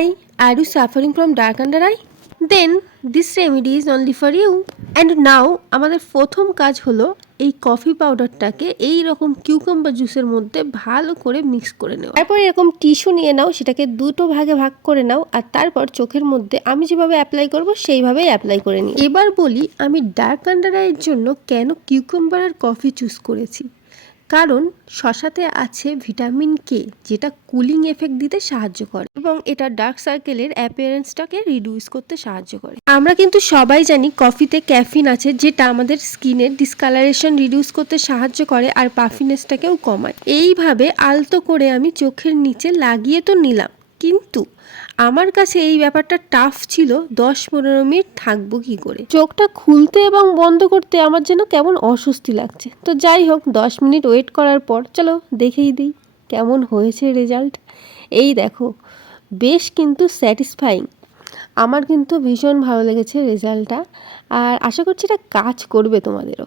Hi, are you suffering from dark under eye? Then this remedy is only for you. And now আমাদের প্রথম কাজ হলো এই coffee পাউডারটাকে এই রকম কিউকাম্বার জুসের মধ্যে ভালো করে মিক্স করে নেওয়া। তারপর এরকম টিস্যু নিয়ে নাও, সেটাকে দুটো ভাগে ভাগ করে নাও, আর তারপর চোখের মধ্যে আমি যেভাবে অ্যাপ্লাই করব সেইভাবেই অ্যাপ্লাই করে নিই। এবার বলি আমি ডার্ক আন্ডার আইয়ের জন্য কেন কিউকাম্বার আর কফি চুজ করেছি। কারণ শশাতে আছে ভিটামিন কে, যেটা কুলিং এফেক্ট দিতে সাহায্য করে এবং এটা ডার্ক সার্কেলের অ্যাপিয়ারেন্সটাকে রিডিউস করতে সাহায্য করে। আমরা কিন্তু সবাই জানি কফিতে ক্যাফিন আছে, যেটা আমাদের স্কিনের ডিসকালারেশন রিডিউস করতে সাহায্য করে আর পাফিনেসটাকেও কমায়। এইভাবে আলতো করে আমি চোখের নিচে লাগিয়ে তো নিলাম, কিন্তু আমার কাছে এই ব্যাপারটা টাফ ছিল। 10-15 মিনিট থাকবো কি করে, চোখটা খুলতে এবং বন্ধ করতে আমার যেন কেমন অস্বস্তি লাগছে। তো যাই হোক, 10 মিনিট ওয়েট করার পর চলো দেখেই দিই কেমন হয়েছে রেজাল্ট। এই দেখো, বেশ কিন্তু স্যাটিসফাইং। আমার কিন্তু ভীষণ ভালো লেগেছে রেজাল্টটা, আর আশা করছি এটা কাজ করবে তোমাদেরও।